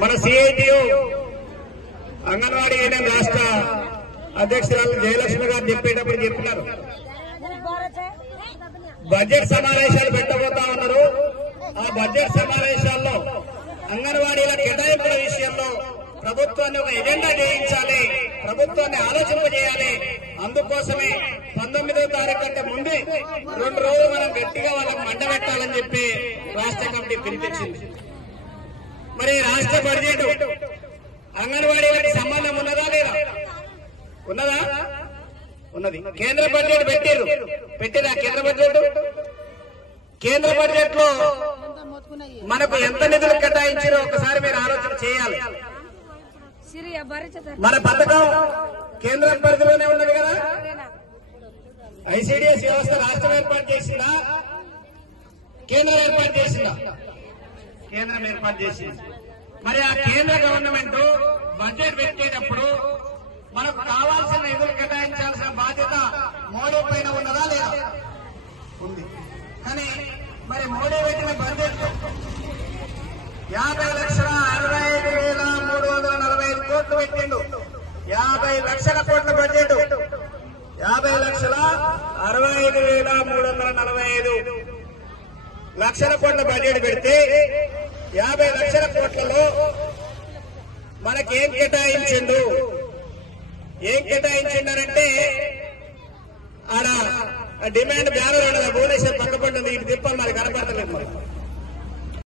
మన CITU anganwadi union రాష్ట్ర అధ్యక్షురాలు జయలక్ష్మి గారు చెప్పేటప్పుడు చెప్తున్నారు, బడ్జెట్ సమావేశాలు పెట్టబోతా ఉన్నారు. ఆ బడ్జెట్ సమావేశాల్లో అంగన్వాడీల కేటాయింపుల విషయంలో ప్రభుత్వాన్ని ఒక ఎజెండా చేయించాలి, ప్రభుత్వాన్ని ఆలోచింపజేయాలి. అందుకోసమే 19వ తారీఖు కంటే ముందే 2 రోజులు మనం గట్టిగా వాళ్ళకు మండబెట్టాలని చెప్పి రాష్ట్ర కమిటీ పిలిపించింది. మరి రాష్ట్ర బడ్జెట్ అంగన్వాడీలకు సంబంధం ఉన్నదా లేదా? ఉన్నదా? ఉన్నది. కేంద్ర బడ్జెట్ పెట్టిరా కేంద్ర బడ్జెట్. కేంద్ర బడ్జెట్ లో మనకు ఎంత నిధులు కేటాయించారో ఒకసారి మీరు ఆలోచన చేయాలి. మన పథకం కేంద్రం పరిధిలోనే ఉన్నది కదా. ఐసిడిఎస్ వ్యవస్థ రాష్ట్రం ఏర్పాటు చేసిందా, కేంద్రం ఏర్పాటు చేసిందా? కేంద్రం ఏర్పాటు చేసింది. మరి ఆ కేంద్ర గవర్నమెంట్ బడ్జెట్ పెట్టేటప్పుడు మనకు కావాల్సిన నిధులు కేటాయించాల్సిన బాధ్యత మోడీ పైన ఉన్నదా లేదా? ఉంది. కానీ మరి మోడీ పెట్టిన బడ్జెట్ 50,65,345 కోట్లు పెట్టిండు. 50 లక్షల కోట్ల బడ్జెట్, 50,65,345 లక్షల కోట్ల బడ్జెట్ పెడితే 50 లక్షల కోట్లలో మనకేం కేటాయించిండు? ఏం కేటాయించిండనంటే ఆడ డిమాండ్ బ్యానర్ ఉన్నది, భువనేశ్వర్ పక్కపడి ఉంది, ఇటు తిప్పని మరి కనపడతలేదు.